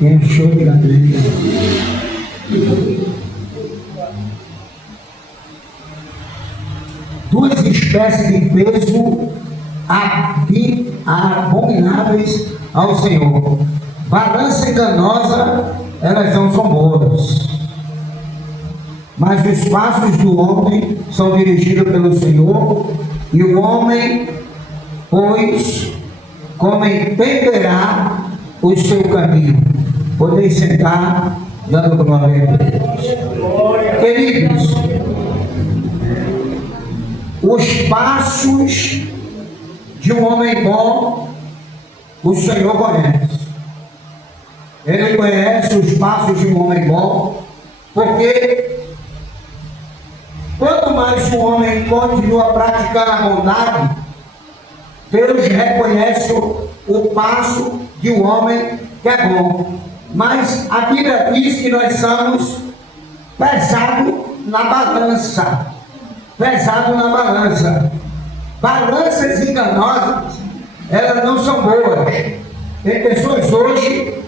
Encheu de alegria. Duas espécies de peso abomináveis ao Senhor. Balança enganosa, elas não são boas. Mas os passos do homem são dirigidos pelo Senhor, e o homem, pois, como entenderá o seu caminho. Podem sentar, dando glória a Deus. Queridos, os passos de um homem bom, o Senhor conhece. Ele conhece os passos de um homem bom, porque quanto mais o homem continua praticando a bondade, Deus reconhece o passo de um homem que é bom. Mas a Bíblia diz que nós somos pesados na balança. Pesado na balança. Balanças enganosas, elas não são boas. Tem pessoas hoje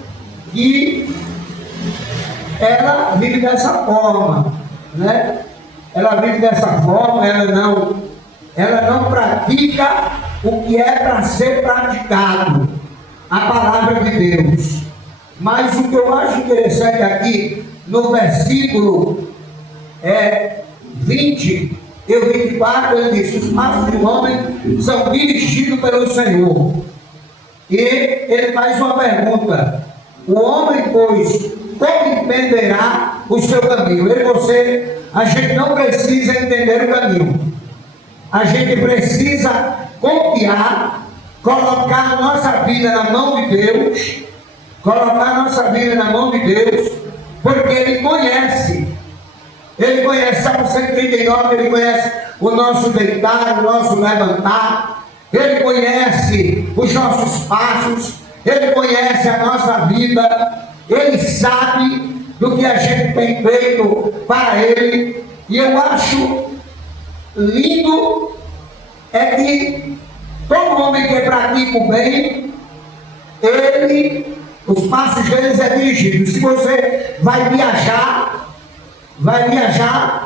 que ela vive dessa forma, né? Ela vive dessa forma, ela não pratica o que é para ser praticado, a palavra de Deus. Mas o que eu acho interessante aqui, no versículo 20 e 24, ele diz: os passos do homem são dirigidos pelo Senhor. E ele faz uma pergunta: o homem, pois, como entenderá o seu caminho? A gente não precisa entender o caminho. A gente precisa confiar, colocar a nossa vida na mão de Deus, porque Ele conhece. Ele conhece Salmo 139, Ele conhece o nosso deitar, o nosso levantar, Ele conhece os nossos passos, Ele conhece a nossa vida, Ele sabe do que a gente tem feito para Ele. E eu acho lindo é que todo homem que pratica o bem, os passos deles é dirigido. Se você vai viajar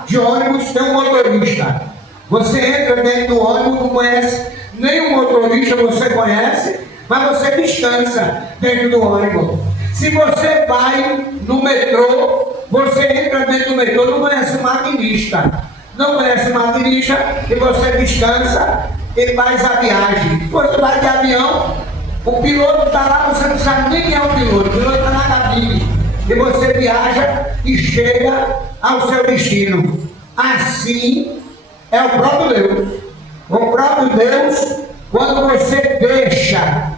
de ônibus, tem um motorista. Você entra dentro do ônibus, não conhece nem o motorista, você conhece, mas você descansa dentro do ônibus. Se você vai no metrô, você entra dentro do metrô, não conhece o maquinista. E você descansa e faz a viagem. Se você vai de avião, o piloto está lá, você não sabe nem quem é o piloto está na cabine. E você viaja e chega ao seu destino. Assim é o próprio Deus. O próprio Deus, quando você deixa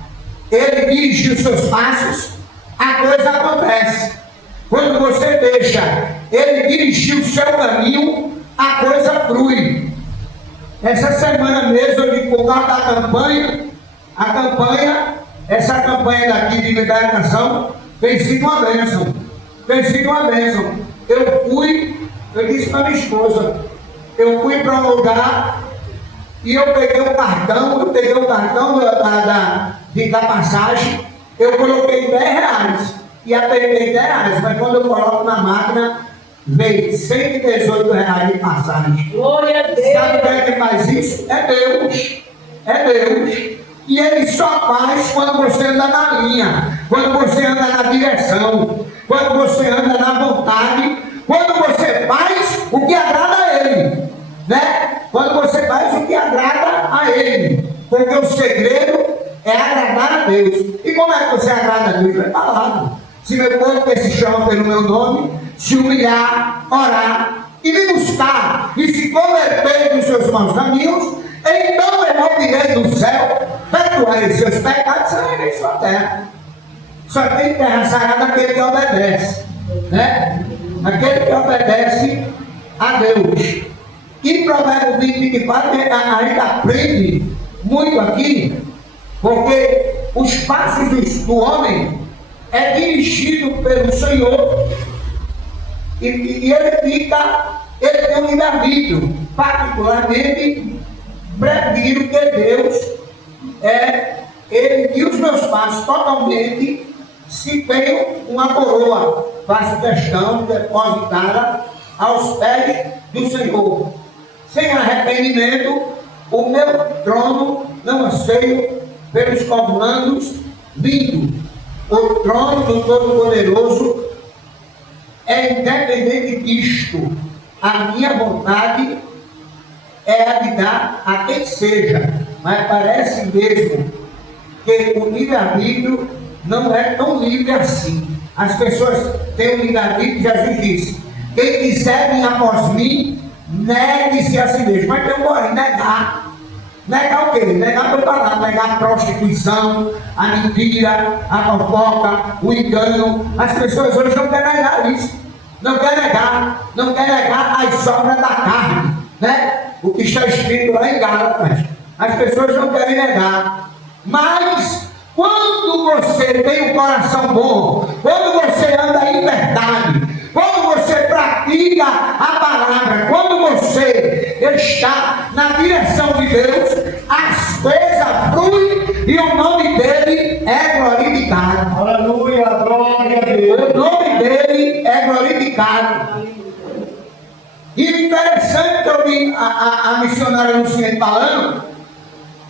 Ele dirigir os seus passos, a coisa acontece. Quando você deixa Ele dirigir o seu caminho, a coisa flui. Essa semana mesmo, eu digo, por causa da campanha, essa campanha daqui de libertação tem sido uma bênção. Eu disse para minha esposa, eu fui para um lugar e eu peguei o cartão da passagem, eu coloquei R$10 e apertei R$10, mas quando eu coloco na máquina, veio R$118 de passagem. Glória a Deus. Sabe quem é que faz isso? É Deus. E Ele só faz quando você anda na linha, quando você anda na direção, quando você anda na vontade, quando você faz o que agrada a Ele, né? Quando você faz o que agrada a Ele, porque o segredo é agradar a Deus. E como é que você agrada a Deus? É palavra. Se meu povo que se chama pelo meu nome, se humilhar, orar e me buscar e se converter dos seus maus caminhos, então eu ouvirei do céu, perdoarei seus pecados e sararei sua terra. Só tem terra sarada aquele que obedece, né? Aquele que obedece a Deus. E Provérbios 24, a gente aprende muito aqui, porque os passos do homem é dirigido pelo Senhor e ele tem um livre-arbítrio. Particularmente, prefiro que Deus ele guie os meus passos totalmente se tenho uma coroa, faço questão de depositá-la aos pés do Senhor. Sem arrependimento, o meu trono não anseio pelos comandos vindos. O trono do Todo-Poderoso é independente disto. A minha vontade é a de dar a quem seja, mas parece mesmo que o livre-arbítrio não é tão livre assim. As pessoas têm o livre-arbítrio, Jesus disse: quem quiser vir após mim, negue-se a si mesmo. Mas tem um negar. Negar o quê? Negar a tua palavra, negar a prostituição, a mentira, a fofoca, o engano. As pessoas hoje não querem negar isso. Não querem negar as obras da carne, né? O que está escrito lá em Gálatas. As pessoas não querem negar. Mas quando você tem um coração bom, quando você anda em verdade, quando você pratica a palavra, quando você está na direção de Deus, as coisas fluem e o nome dele é glorificado. Aleluia, glória a Deus. O nome dele é glorificado. E interessante que eu vi a missionária Luciene falando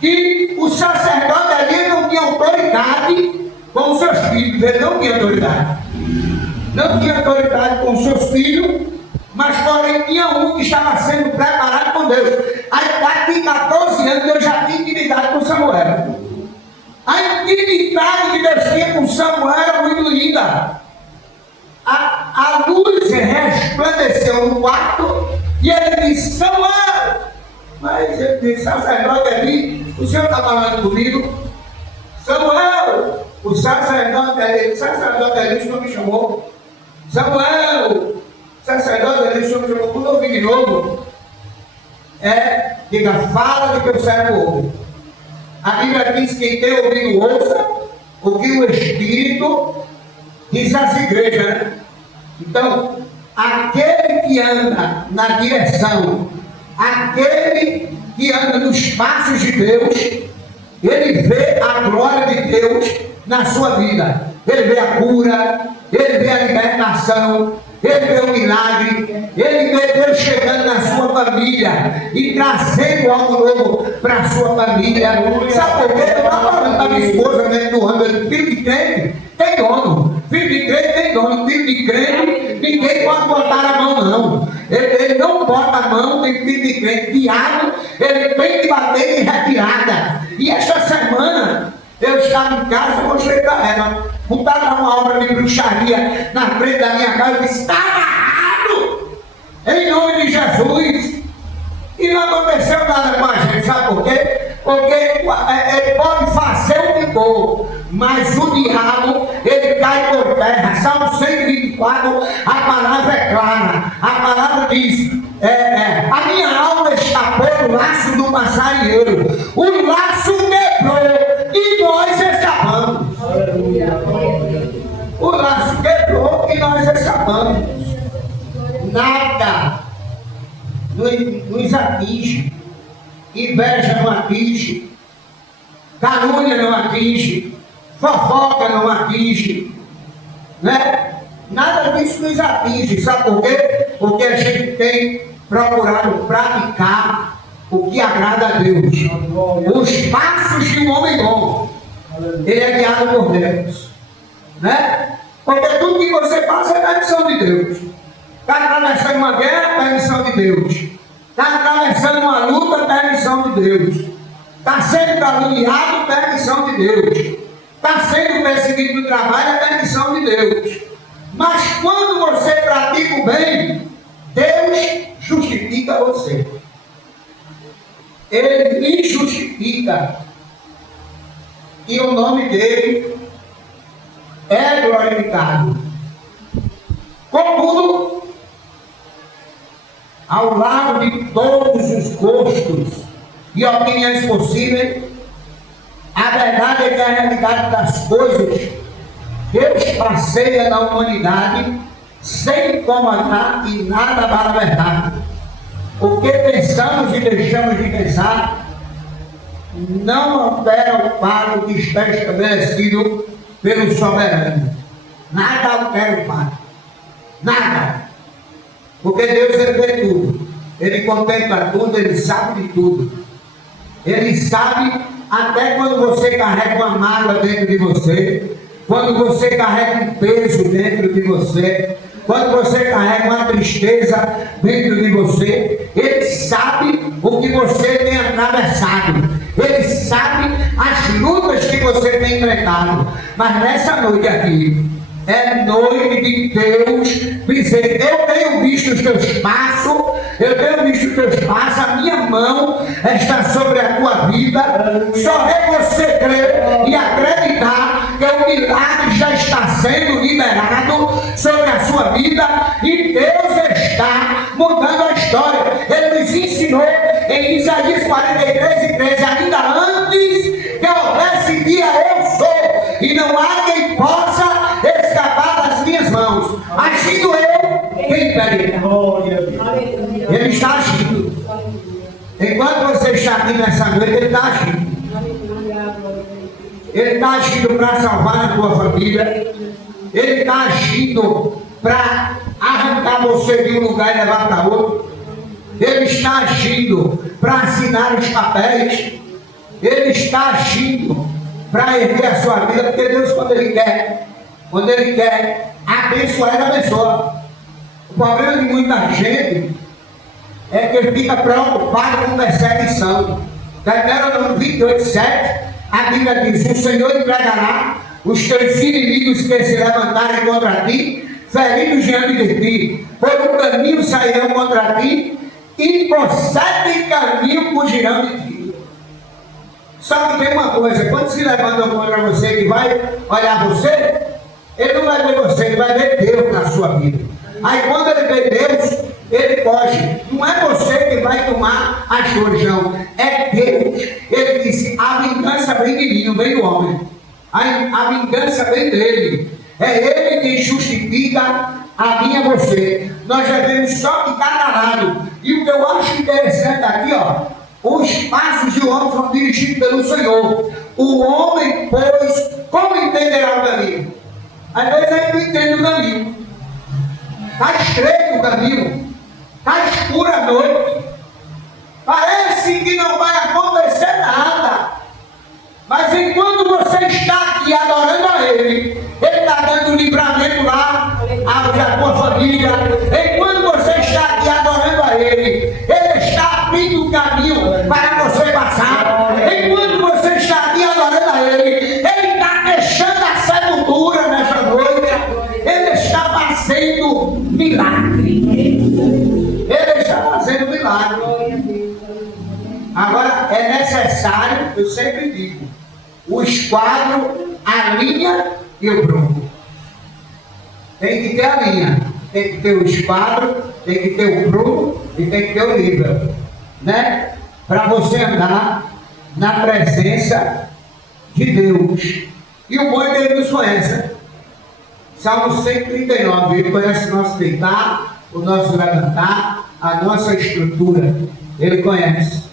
que o sacerdote ali não tinha autoridade com os seus filhos. Ele não tinha autoridade. Não tinha autoridade com os seus filhos, mas porém tinha um que estava sendo preparado por Deus. Aí daqui 14 anos eu já tinha intimidade com Samuel. A intimidade que Deus tinha com Samuel era muito linda. A luz resplandeceu no quarto e ele disse: Samuel! Mas ele disse: sacerdote ali, o senhor está falando comigo? Samuel! O sacerdote ali, o senhor me chamou. Samuel! Sacerdote ali, o senhor me chamou. Quando eu ouvi de novo, diga: fala de que o servo ouve. A Bíblia diz que quem tem ouvido ouça o que o Espírito diz às igrejas, né? Então, aquele que anda na direção, aquele que anda nos passos de Deus, ele vê a glória de Deus na sua vida. Ele vê a cura, ele vê a libertação, ele vê o milagre, ele vê Deus chegando na sua família e trazendo algo novo para a sua família. Sabe por quê? Eu estava falando para minha esposa, né, do ano, filho de crente tem dono, filho de crente tem dono, filho de crente ninguém pode botar a mão não. Ele não bota a mão, tem filho de crente, diabo, ele tem que bater em retirada. E esta semana eu estava em casa, eu mostrei para ela, botaram uma obra de bruxaria na frente da minha casa, eu disse: está amarrado em nome de Jesus. E não aconteceu nada com a gente, sabe por quê? Porque ele pode fazer o que for, mas o diabo, ele cai por terra. Salmo 124, a palavra é clara. A palavra diz: a minha alma escapou do laço do passarinheiro. O laço quebrou e nós escapamos. O laço quebrou e nós escapamos. Nada nos atinge. Inveja não atinge, calúnia não atinge, fofoca não atinge, né? Nada disso nos atinge. Sabe por quê? Porque a gente tem procurado praticar o que agrada a Deus. Os passos de um homem bom, ele é guiado por Deus, né? Porque tudo que você faz é permissão de Deus. Está atravessando uma guerra, permissão de Deus. Está atravessando uma luta, permissão de Deus. Está sendo caluniado, permissão de Deus. Está sendo perseguido no trabalho, é permissão de Deus. Mas quando você pratica o bem, Deus justifica você. Ele me justifica. E o nome dele é glorificado. Contudo, ao lado de todos os gostos e opiniões possíveis, a verdade é que a realidade das coisas, Deus passeia na humanidade sem incomodar e nada para a verdade. O que pensamos e deixamos de pensar não altera o quadro que está estabelecido pelo soberano. Nada altera o fato. Nada. Porque Deus, ele vê tudo. Ele contempla tudo, ele sabe de tudo. Ele sabe até quando você carrega uma mágoa dentro de você, quando você carrega um peso dentro de você, quando você carrega uma tristeza dentro de você. Ele sabe o que você tem atravessado. Ele sabe as lutas que você tem enfrentado. Mas nessa noite aqui, é noite de Deus dizer: eu tenho visto os teus passos, eu tenho visto os teus passos, a minha mão está sobre a tua vida. Só é você crer e acreditar que o milagre já está sendo liberado sobre a sua vida e Deus está mudando a história. Ele nos ensinou em Isaías 43:13, ainda antes que houvesse dia eu sou, e não há quem possa escapar das minhas mãos. Agindo eu, quem impedirá? Ele está agindo. Enquanto você está aqui nessa noite, ele está agindo. Ele está agindo para salvar a tua família. Ele está agindo para arrancar você de um lugar e levar para outro. Ele está agindo para assinar os papéis. Ele está agindo para erguer a sua vida, porque Deus, quando Ele quer abençoar, Ele abençoa. O problema de muita gente é que ele fica preocupado com perseguição. Deuteronômio 28:7, a Bíblia diz: o Senhor entregará os teus inimigos que se levantarem contra ti, feridos diante de ti. Por um caminho sairão contra ti, e por 7 caminhos fugirão de ti. Só que tem uma coisa: quando se levantam contra você, que vai olhar você, ele não vai ver você, ele vai ver Deus na sua vida. Aí quando ele vê Deus, ele foge. Não é você que vai tomar as dores, não. É Deus. Ele disse: a vingança vem de mim, não vem do homem. A vingança vem dele. É ele quem justifica a mim e a você. Nós devemos só ficar calados. E o que eu acho interessante aqui, ó, os passos de homem são dirigidos pelo Senhor. O homem, pois, como entenderá o caminho? Às vezes a gente não entende o caminho. Está estreito o caminho. Está escura a noite. Parece que não vai acontecer nada. Mas enquanto você está aqui adorando a Ele, Ele está dando livramento lá à tua família. Enquanto você está aqui adorando a Ele, Ele está abrindo um caminho para você passar. Enquanto você está aqui adorando a Ele, Ele está deixando a sepultura nesta noite. Ele está fazendo milagre. Ele está fazendo milagre. Agora é necessário, eu sempre digo, o esquadro, a linha e o prumo. Tem que ter a linha, tem que ter o esquadro, tem que ter o prumo e tem que ter o livro, né? Para você andar na presença de Deus. E o bom é que Ele nos conhece. Salmo 139, Ele conhece o nosso deitar, o nosso levantar, a nossa estrutura. Ele conhece.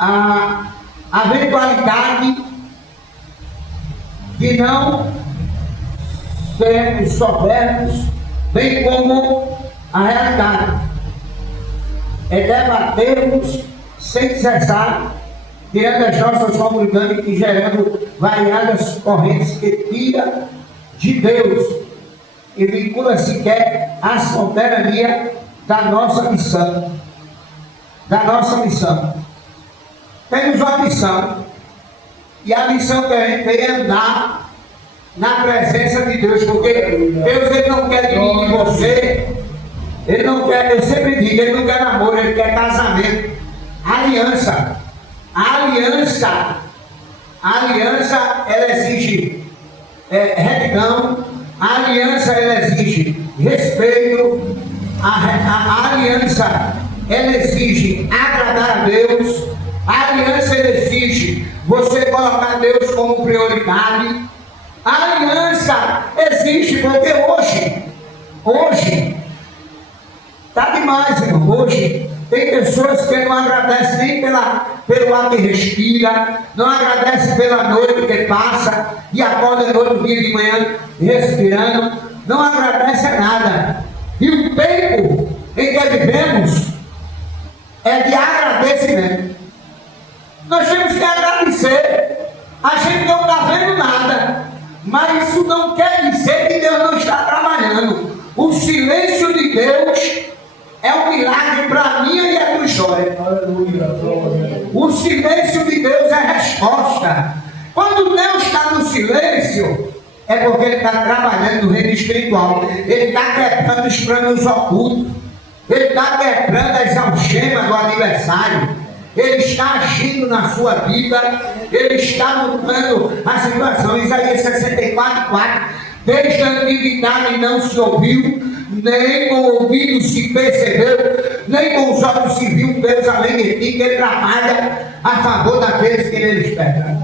A eventualidade de não sermos soberbos, bem como a realidade. É debatermos sem cessar diante das nossas comunidades e gerando variadas correntes que tira de Deus e vincula sequer a soberania da nossa missão. Da nossa missão. Temos uma missão, e a missão que a gente tem é andar na presença de Deus, porque Deus, Ele não quer de mim, de você, Ele não quer, eu sempre digo, Ele não quer namoro, Ele quer casamento, aliança. A aliança, ela exige retidão, a aliança, ela exige respeito, a aliança, ela exige agradar a Deus. A aliança exige você colocar Deus como prioridade. A aliança existe porque hoje, está demais, irmão. Hoje tem pessoas que não agradecem nem pelo ar que respira, não agradecem pela noite que passa e acorda no outro dia de manhã respirando, não agradece a nada. E o tempo em que vivemos é de agradecimento. Nós temos que agradecer. A gente não está vendo nada, mas isso não quer dizer que Deus não está trabalhando. O silêncio de Deus é um milagre para a minha e a tua história. O silêncio de Deus é resposta. Quando Deus está no silêncio, é porque Ele está trabalhando no reino espiritual. Ele está quebrando os planos ocultos. Ele está quebrando as algemas do adversário. Ele está agindo na sua vida. Ele está mudando a situação. Isaías 64:4. Desde a antiguidade não se ouviu, nem com o ouvido se percebeu, nem com os olhos se viu Deus além de ti, que Ele trabalha a favor daqueles que Ele espera.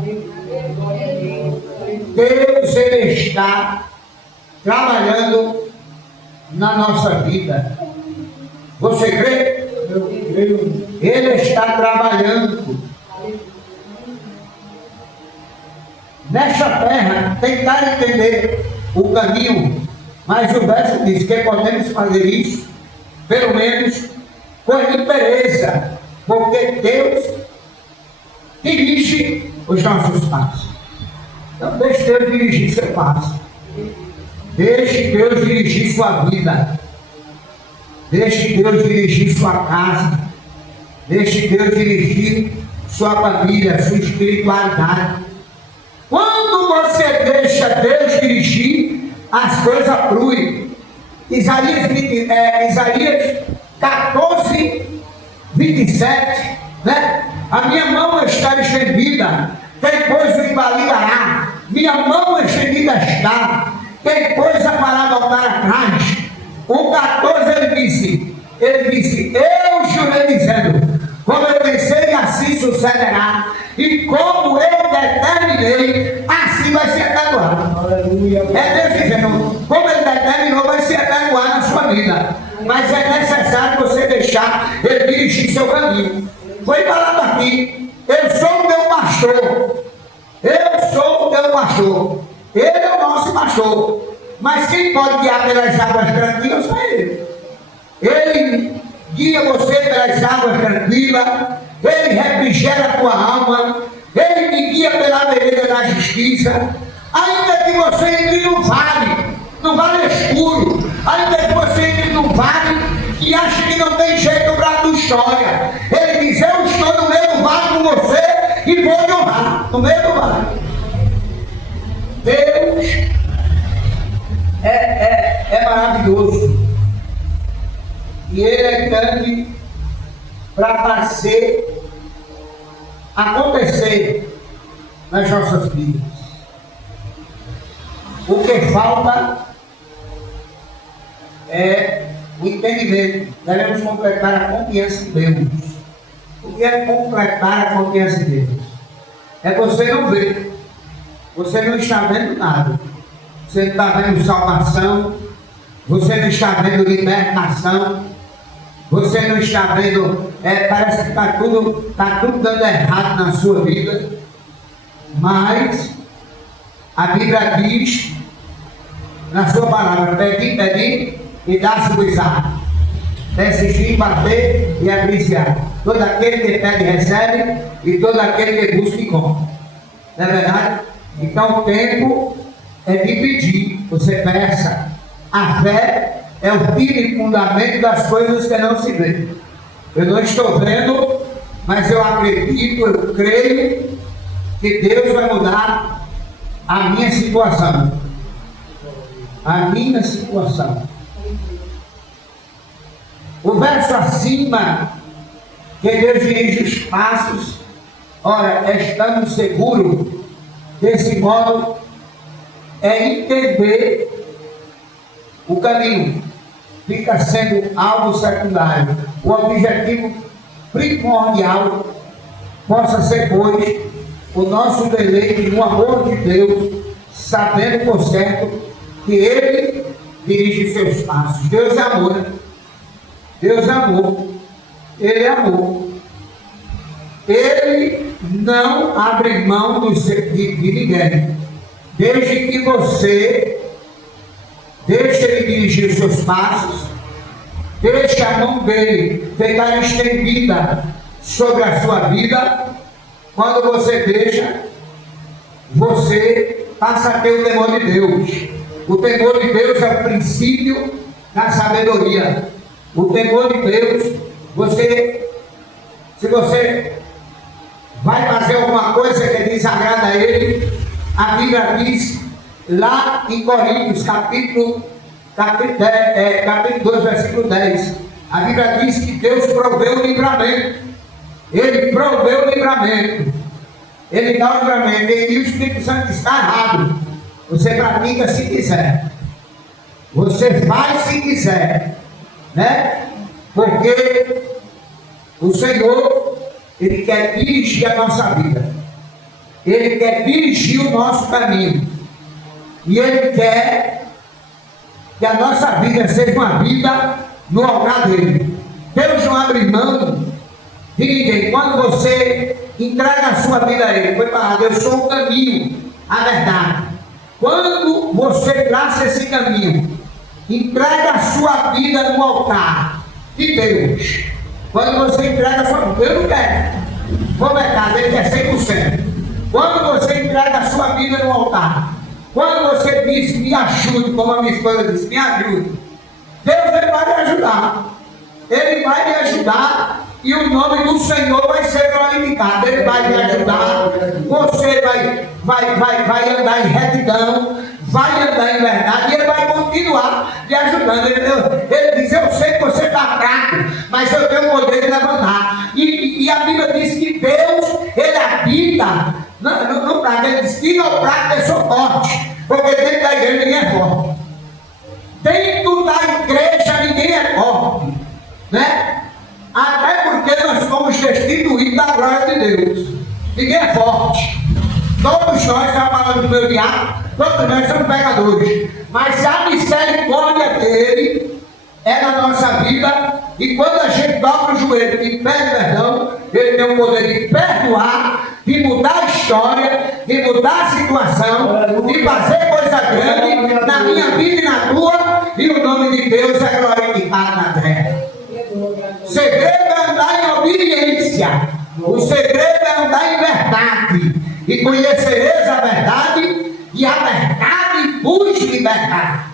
Deus, Ele está trabalhando na nossa vida. Você crê? Ele está trabalhando. Nesta terra, tentar entender o caminho, mas o verso diz que podemos fazer isso, pelo menos, com interesse, porque Deus dirige os nossos passos. Então deixe Deus dirigir seu passo. Deixe Deus dirigir sua vida. Deixe Deus dirigir sua casa. Deixe Deus dirigir sua família, sua espiritualidade. Quando você deixa Deus dirigir, as coisas fluem. Isaías 14:27, né? A minha mão está estendida, quem pois o invalidará? Minha mão estendida está, quem coisa para voltar atrás? O 14 ele disse, eu jurei dizendo, como eu pensei, assim sucederá, e como eu determinei, assim vai se atenuar. É Deus dizendo, como Ele determinou, vai se atenuar na sua vida. Mas é necessário você deixar Ele dirigir seu caminho. Foi falado aqui, eu sou o teu pastor. Eu sou o teu pastor. Ele é o nosso pastor. Mas quem pode guiar pelas águas tranquilas é Ele. Ele guia você pelas águas tranquilas. Ele refrigera a tua alma. Ele te guia pela vereda da justiça. Ainda que você entre no vale escuro, ainda que você entre no vale e ache que não tem jeito para a tua história, Ele diz, eu estou no meio do vale com você e vou te honrar no meio do vale. Deus é maravilhoso e Ele é grande para fazer acontecer nas nossas vidas. O que falta é o entendimento. Devemos completar a confiança em Deus. O que é completar a confiança em Deus? É você não ver. Você não está vendo nada. Você não está vendo salvação. Você não está vendo libertação. Você não está vendo. Parece que está tudo dando errado na sua vida. Mas a Bíblia diz na sua palavra, pedi e dá-se-vos-á. Persistir, bater e apreciar. Todo aquele que pede recebe, e todo aquele que busca encontra. Não é verdade? Então o tempo é de pedir, você peça. A fé é o firme e fundamento das coisas que não se vê. Eu não estou vendo, mas eu acredito, eu creio que Deus vai mudar a minha situação. A minha situação. O verso acima, que Deus dirige os passos, ora, estamos seguros, desse modo, é entender o caminho. Fica sendo algo secundário. O objetivo primordial possa ser, pois, o nosso deleite no amor de Deus, sabendo por certo que Ele dirige seus passos. Deus é amor, né? Deus é amor. Ele é amor. Ele não abre mão de ninguém. Desde que você deixe ele dirigir os seus passos, deixe a mão dele ficar estendida sobre a sua vida. Quando você deixa, você passa a ter o temor de Deus. O temor de Deus é o princípio da sabedoria. O temor de Deus, se você vai fazer alguma coisa que desagrada a Ele, a Bíblia diz lá em Coríntios, capítulo 2, versículo 10, a Bíblia diz que Deus proveu o livramento. Ele proveu o livramento. Ele dá o livramento. E o Espírito Santo está errado. Você pratica se quiser. Você faz se quiser. Né? Porque o Senhor, Ele quer dirigir a nossa vida. Ele quer dirigir o nosso caminho. E Ele quer que a nossa vida seja uma vida no altar dele. Deus não abre mão de ninguém. Quando você entrega a sua vida a Ele, foi falado, eu sou o caminho, a verdade. Quando você traça esse caminho, entrega a sua vida no altar de Deus. Quando você entrega a sua vida, eu não quero, vou pecar, Ele quer 100%. Quando você entrega a sua vida no altar, quando você diz, me ajude, como a minha esposa disse, me ajude, Deus ele vai me ajudar. Ele vai me ajudar e o nome do Senhor vai ser glorificado. Ele vai me ajudar. Você vai andar em retidão, vai andar em verdade e Ele vai continuar te ajudando. Ele diz, eu sei que você está fraco, mas eu tenho o poder de levantar. E a Bíblia diz que Deus, Ele habita. Não praga, ele diz que não praga, eu sou forte, porque dentro da igreja ninguém é forte. Dentro da igreja ninguém é forte, né? Até porque nós somos destituídos da glória de Deus. Ninguém é forte. Todos nós, está falando do meu diabo, todos nós somos pecadores. Mas a misericórdia dele é na nossa vida. E quando a gente dobra o joelho e pede perdão, ele tem o poder de perdoar, de mudar a história, de mudar a situação, de fazer coisa grande na minha vida e na tua, e o nome de Deus é glorificado na terra. O segredo é andar em obediência, o segredo é andar em verdade, e conhecereis a verdade, e a verdade vos libertará.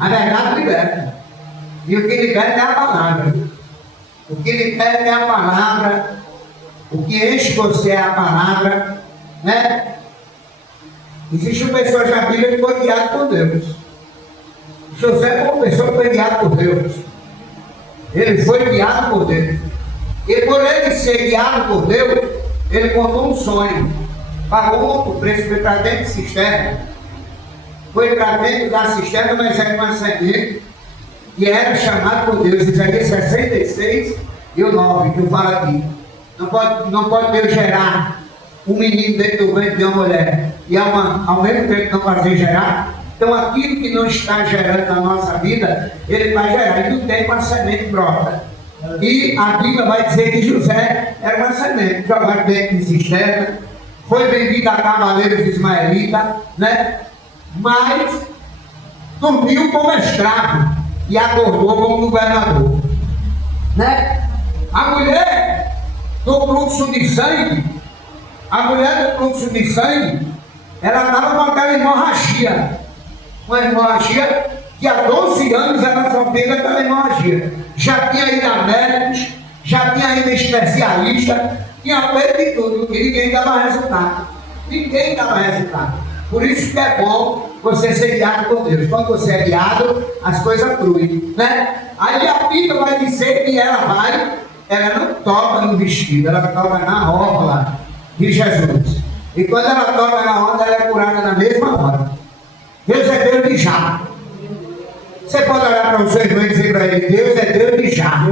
A verdade liberta, e o que liberta é a palavra. O que liberta é a palavra. O que enche você é a palavra, né? Existe uma pessoa na Bíblia que foi guiado por Deus. José foi uma pessoa que foi guiado por Deus. Ele foi guiado por Deus. E por ele ser guiado por Deus, ele contou um sonho. Pagou um outro preço, foi para dentro da cisterna. Foi para dentro da cisterna, mas era uma semente que era chamado por Deus. Isaías 66 e o 9, que eu falo aqui. Não pode Deus gerar um menino dentro do ventre de uma mulher e ao mesmo tempo não fazer gerar. Então aquilo que não está gerando na nossa vida, ele vai gerar. E no tempo a semente brota. E a Bíblia vai dizer que José era uma semente, jogado dentro de cisterna, foi vendido a cavaleiros ismaelitas, né? Mas dormiu como escravo e acordou como governador, né? A mulher do fluxo de sangue, ela estava com aquela hemorragia, uma hemorragia que há 12 anos ela sofreu aquela hemorragia. Já tinha ido a médicos, já tinha ido a especialista, tinha feito de tudo, e ninguém dava resultado. Por isso que é bom você ser guiado por Deus. Quando você é guiado, as coisas fluem, né? Aí a Bíblia vai dizer que ela não toca no vestido, ela toca na orla de Jesus. E quando ela toca na orla, ela é curada na mesma hora. Deus é Deus de já. Você pode olhar para o seu irmão e dizer para ele, Deus é Deus de já.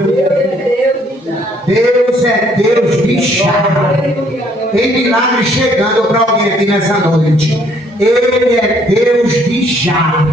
Deus é Deus de já. Tem milagre chegando para alguém aqui nessa noite. Ele é Deus de já.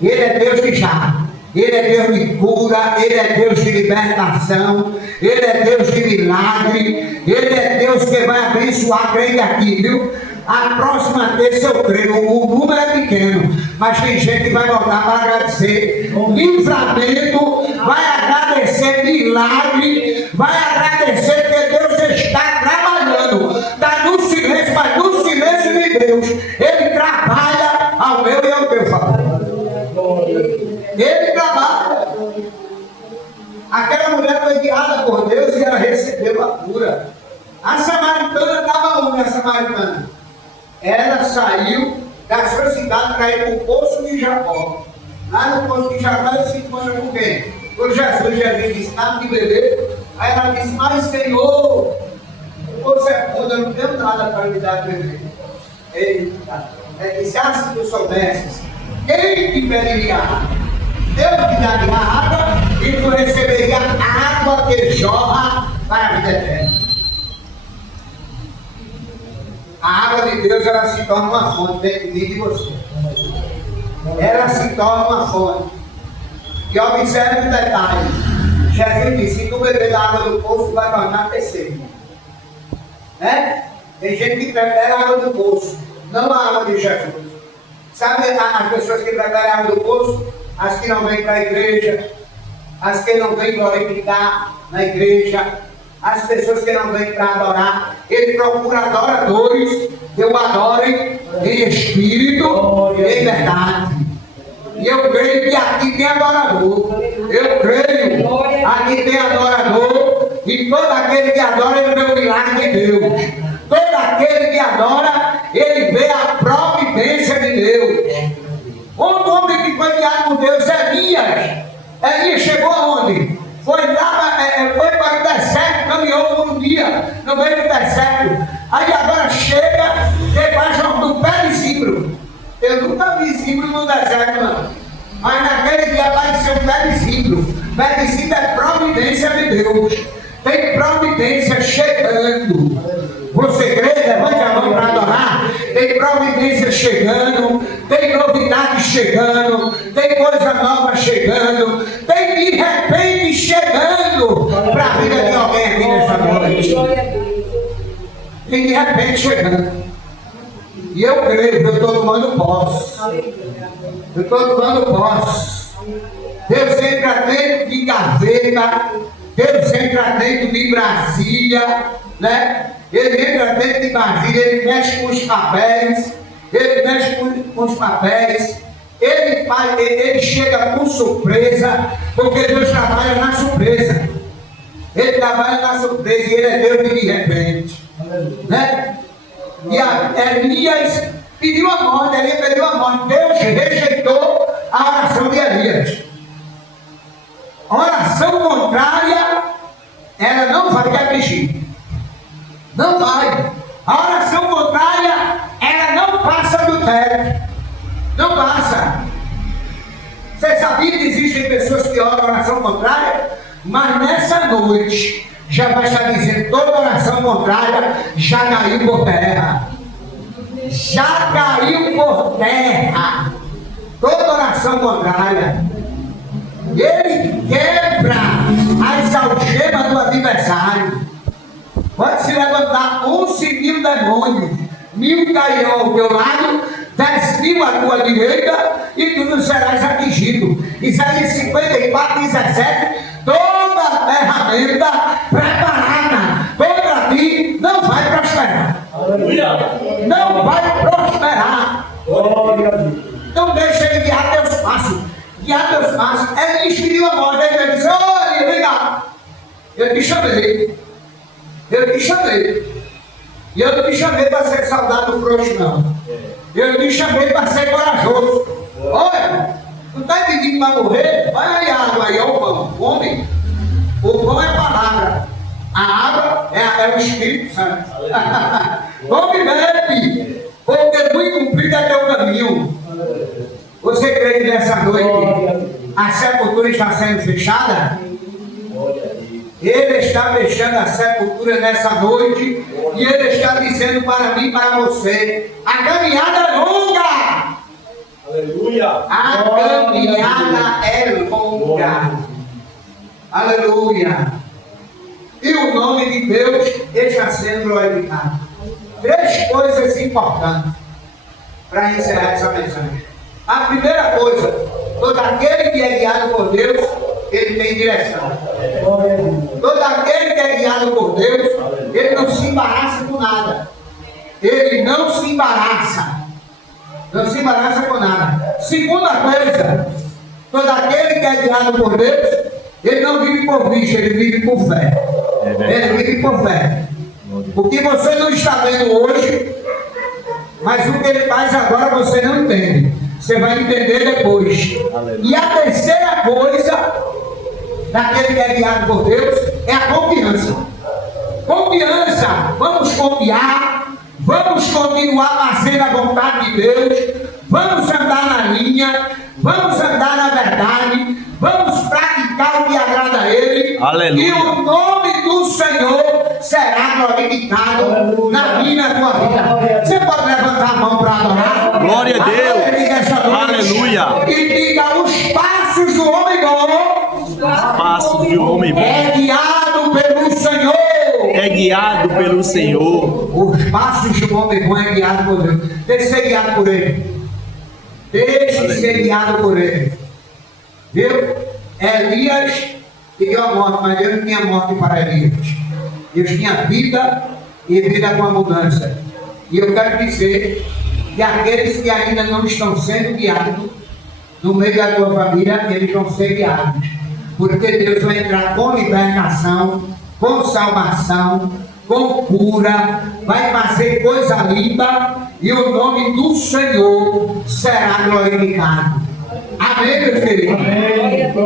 Ele é Deus de já. Ele é Deus de cura, Ele é Deus de libertação, Ele é Deus de milagre, Ele é Deus que vai abençoar, creio aqui, viu? A próxima terça eu creio, o número é pequeno, mas tem gente que vai voltar para agradecer livramento, vai agradecer milagre, vai agradecer que Deus está trabalhando, está no silêncio, mas no silêncio de Deus, Ele trabalha ao meu e ao teu favor. Ele trabalha. Aquela mulher foi guiada por Deus e ela recebeu a cura. A samaritana estava onde? A samaritana? Ela saiu da sua cidade para ir para o poço de Jacó. Lá no poço de Jacó ela se encontra com quem? Com Jesus. Jesus disse: dá de beber. Aí ela disse: mas Senhor, o poço é fundo, eu não tenho nada para lhe dar de beber. Eita, disse: ah, se tu soubesses, quem te pediria água? Eu te daria água e tu receberia a água que jorra para a vida eterna. A água de Deus, ela se torna uma fonte dentro de mim e de você. Ela se torna uma fonte. E observe um detalhe. Jesus disse: se tu beber da água do poço, vai tornar terceiro. Né? Tem gente que prefere a água do poço, não a água de Jesus. Sabe as pessoas que preferem a água do poço? As que não vêm para a igreja, as que não vêm glorificar na igreja, as pessoas que não vêm para adorar. Ele procura adoradores que o adorem em espírito e em verdade. E eu creio que aqui tem adorador. Eu creio, aqui tem adorador. E todo aquele que adora, ele vê o milagre de Deus. Todo aquele que adora, ele vê a providência de Deus. Outro homem que foi guiado por Deus é Elias. Elias chegou aonde? Foi para o deserto, caminhou por um dia no meio do deserto. Aí agora chega debaixo do pé de zimbro. Eu nunca vi zimbro no deserto, não. Mas naquele dia apareceu um pé de zimbro. Pé de zimbro é providência de Deus. Tem providência chegando. Você crê? Levante a mão para adorar. Tem providência chegando, tem novidade chegando, tem coisa nova chegando, tem de repente chegando para a vida de alguém aqui nessa noite. Tem de repente chegando. E eu creio que eu estou tomando posse. Eu estou tomando posse. Deus entra dentro de gaveta, Deus entra dentro de Brasília, né? Ele entra dentro de Brasília, ele mexe com os papéis, ele chega com surpresa, porque Deus trabalha na surpresa. Ele trabalha na surpresa e ele é Deus de repente. Né? E Elias pediu a morte, Deus rejeitou a oração de Elias. A oração contrária, ela não vai te atingir. Não vai. A oração contrária, ela não passa do teto. Não passa. Você sabia que existem pessoas que oram oração contrária? Mas nessa noite, já vai estar dizendo, toda oração contrária já caiu por terra. Já caiu por terra. Toda oração contrária. Ele quebra as algemas do adversário. Pode se levantar 11.000 demônios, 1.000 cairão ao teu lado, 10.000 à tua direita, e tu não serás atingido. Isaías 54:17, toda ferramenta preparada contra ti não vai prosperar. Não vai prosperar. Então deixa ele guiar teus passos. Guiar teus passos. Ele escolheu a morte. Ele disse: olha, vem cá. Eu te chamei. E eu não te chamei para ser soldado frouxo, não. Eu te chamei para ser corajoso. Olha, não está pedindo para morrer? Vai a água aí, ó, o pão. Come. O pão é a palavra. A água é o Espírito Santo. Come e bebe, porque muito comprido é teu caminho. Você crê que nessa noite a sepultura está sendo fechada? Ele está fechando a sepultura nessa noite e Ele está dizendo para mim e para você: a caminhada é longa, Aleluia. A caminhada é longa. Aleluia. E o nome de Deus está sendo glorificado. 3 coisas importantes para encerrar essa mensagem. A primeira coisa, todo aquele que é guiado por Deus, ele tem direção. Todo aquele que é guiado por Deus, ele não se embaraça com nada. Ele não se embaraça. Não se embaraça com nada. Segunda coisa, todo aquele que é guiado por Deus, ele não vive por vista, ele vive por fé. Ele vive por fé. O que você não está vendo hoje, mas o que ele faz agora você não entende. Você vai entender depois. E a terceira coisa daquele que é guiado por Deus é a confiança. Confiança. Vamos confiar. Vamos continuar fazendo a vontade de Deus. Vamos andar na linha. Vamos andar na verdade. Vamos praticar o que agrada a Ele. Aleluia. E o nome do Senhor será glorificado na minha e na tua vida. Você pode levantar a mão para adorar? Glória a Deus. Aleluia. E diga: os passos do homem bom Passo de um homem bom é guiado pelo Senhor. é guiado pelo Senhor. Os passos do homem bom é guiado por Deus. Deixe ser guiado por Ele. Deixe ser guiado por Ele. Viu? Elias pediu a morte, mas Deus não tinha morte para Elias. Deus tinha vida e vida com abundância. E eu quero dizer que aqueles que ainda não estão sendo guiados, no meio da tua família, eles vão ser guiados. Porque Deus vai entrar com libertação, com salvação, com cura, vai fazer coisa linda e o nome do Senhor será glorificado. Amém, meus queridos? Amém.